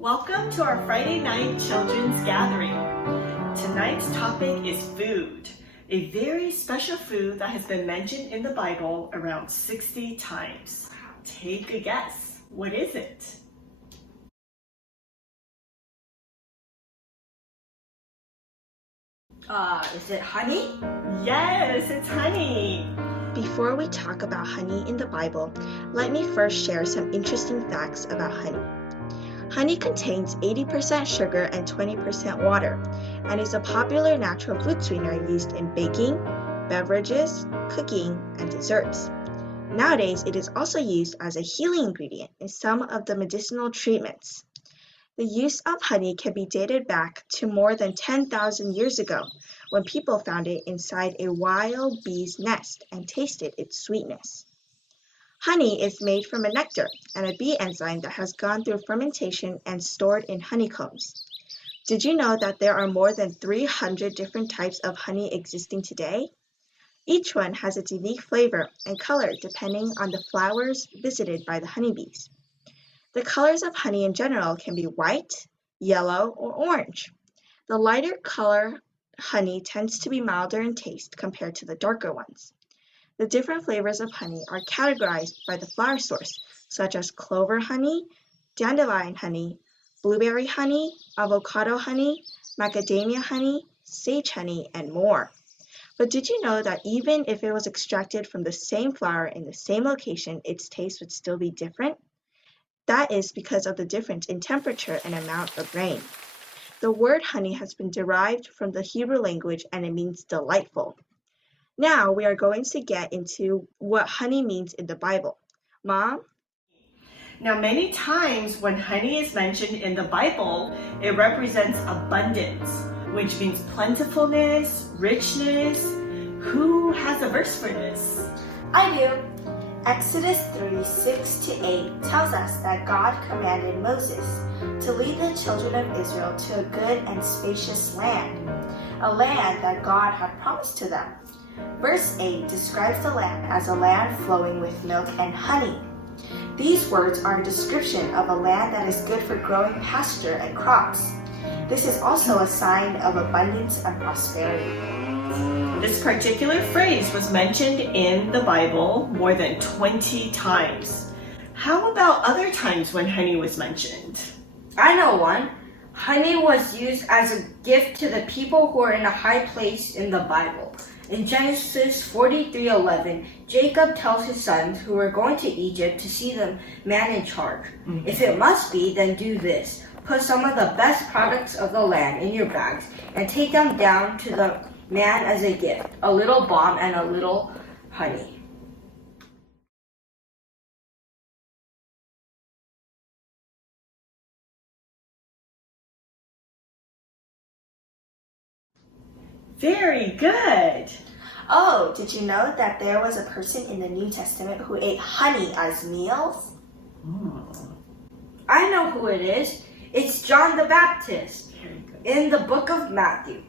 Welcome to our Friday night children's gathering. Tonight's topic is food, a very special food that has been mentioned in the Bible around 60 times. Take a guess. What is it? Is it honey? Yes, it's honey. Before we talk about honey in the Bible, let me first share some interesting facts about honey. Honey contains 80% sugar and 20% water, and is a popular natural food sweetener used in baking, beverages, cooking, and desserts. Nowadays, it is also used as a healing ingredient in some of the medicinal treatments. The use of honey can be dated back to more than 10,000 years ago, when people found it inside a wild bee's nest and tasted its sweetness. Honey is made from a nectar and a bee enzyme that has gone through fermentation and stored in honeycombs. Did you know that there are more than 300 different types of honey existing today? Each one has its unique flavor and color depending on the flowers visited by the honeybees. The colors of honey in general can be white, yellow, or orange. The lighter color honey tends to be milder in taste compared to the darker ones. The different flavors of honey are categorized by the flower source, such as clover honey, dandelion honey, blueberry honey, avocado honey, macadamia honey, sage honey, and more. But did you know that even if it was extracted from the same flower in the same location, its taste would still be different? That is because of the difference in temperature and amount of rain. The word honey has been derived from the Hebrew language and it means delightful. Now we are going to get into what honey means in the Bible. Mom? Now, many times when honey is mentioned in the Bible, it represents abundance, which means plentifulness, richness. Who has a verse for this? I do. Exodus 3:6-8 tells us that God commanded Moses to lead the children of Israel to a good and spacious land, a land that God had promised to them. Verse 8 describes the land as a land flowing with milk and honey. These words are a description of a land that is good for growing pasture and crops. This is also a sign of abundance and prosperity. This particular phrase was mentioned in the Bible more than 20 times. How about other times when honey was mentioned? I know one. Honey was used as a gift to the people who are in a high place in the Bible. In Genesis 43:11, Jacob tells his sons who are going to Egypt to see the man in charge. If it must be, then do this. Put some of the best products of the land in your bags and take them down to the man as a gift, a little balm and a little honey. Very good. Oh, did you know that there was a person in the New Testament who ate honey as meals? I know who it is. It's John the Baptist. In the book of Matthew,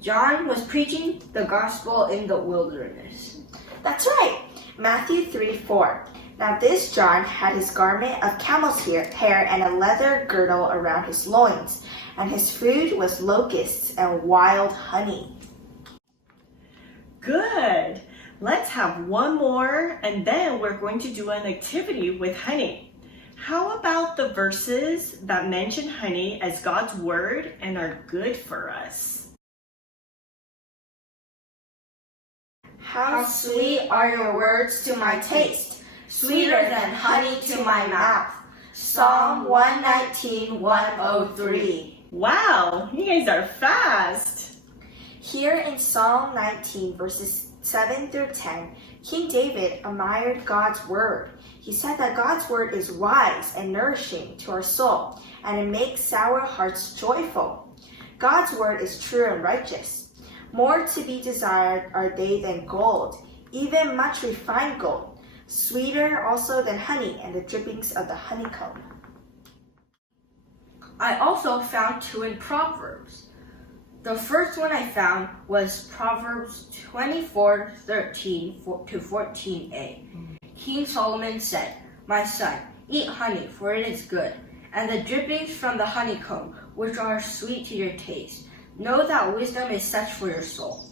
John was preaching the gospel in the wilderness. That's right, Matthew 3:4. Now this John had his garment of camel's hair and a leather girdle around his loins, and his food was locusts and wild honey. Good. Let's have one more, and then we're going to do an activity with honey. How about the verses that mention honey as God's word and are good for us? How sweet are your words to my taste, sweeter than honey to my mouth. Psalm 119:103. Wow, you guys are fast. Here in Psalm 19, verses 7-10, King David admired God's word. He said that God's word is wise and nourishing to our soul, and it makes sour hearts joyful. God's word is true and righteous. More to be desired are they than gold, even much refined gold, sweeter also than honey and the drippings of the honeycomb. I also found two in Proverbs. The first one I found was Proverbs 24:13-14a. King Solomon said, "My son, eat honey, for it is good, and the drippings from the honeycomb, which are sweet to your taste. Know that wisdom is such for your soul.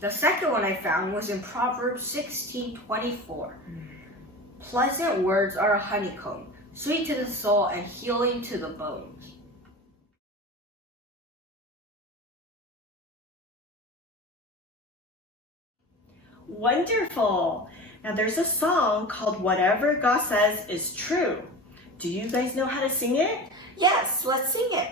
The second one I found was in Proverbs 16:24. Pleasant words are a honeycomb, sweet to the soul and healing to the bones. Wonderful! Now there's a song called Whatever God Says is True. Do you guys know how to sing it? Yes, let's sing it.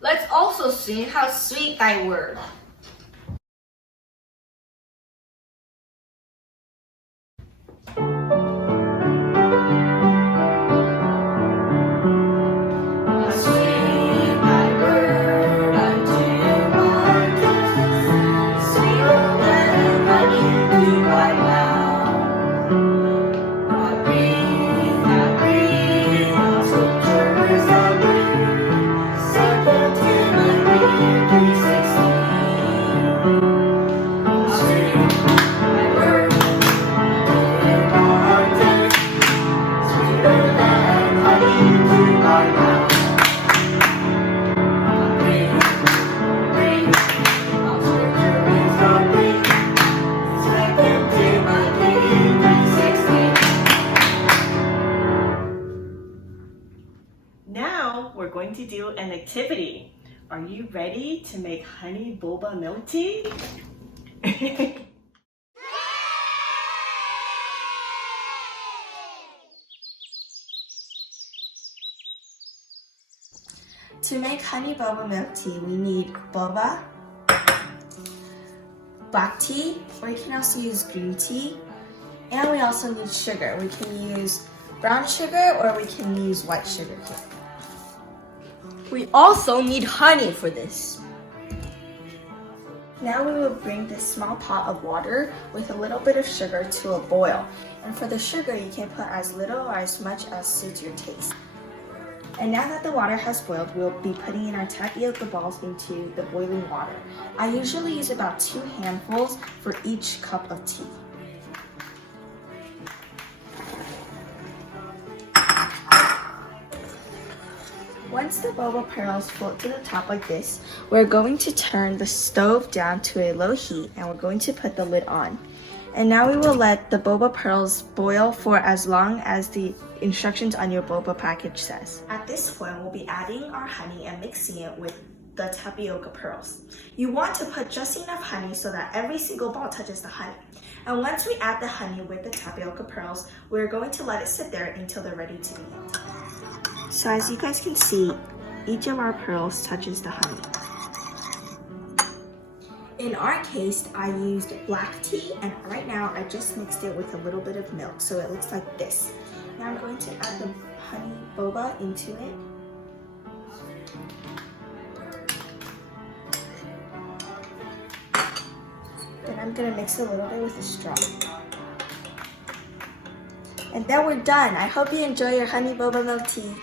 Let's also sing How Sweet Thy Word. Now we're going to do an activity. Are you ready to make honey boba milk tea? To make honey boba milk tea, we need boba, black tea, or you can also use green tea, and we also need sugar. We can use brown sugar or we can use white sugar here. We also need honey for this. Now we will bring this small pot of water with a little bit of sugar to a boil. And for the sugar, you can put as little or as much as suits your taste. And now that the water has boiled, we'll be putting in our tapioca balls into the boiling water. I usually use about 2 handfuls for each cup of tea. Once the boba pearls float to the top like this, we're going to turn the stove down to a low heat and we're going to put the lid on. And now we will let the boba pearls boil for as long as the instructions on your boba package says. At this point, we'll be adding our honey and mixing it with the tapioca pearls. You want to put just enough honey so that every single ball touches the honey. And once we add the honey with the tapioca pearls, we're going to let it sit there until they're ready to be eaten. So as you guys can see, each of our pearls touches the honey. In our case, I used black tea, and right now I just mixed it with a little bit of milk, so it looks like this. Now I'm going to add the honey boba into it. Then I'm going to mix it a little bit with a straw. And then we're done. I hope you enjoy your honey boba milk tea.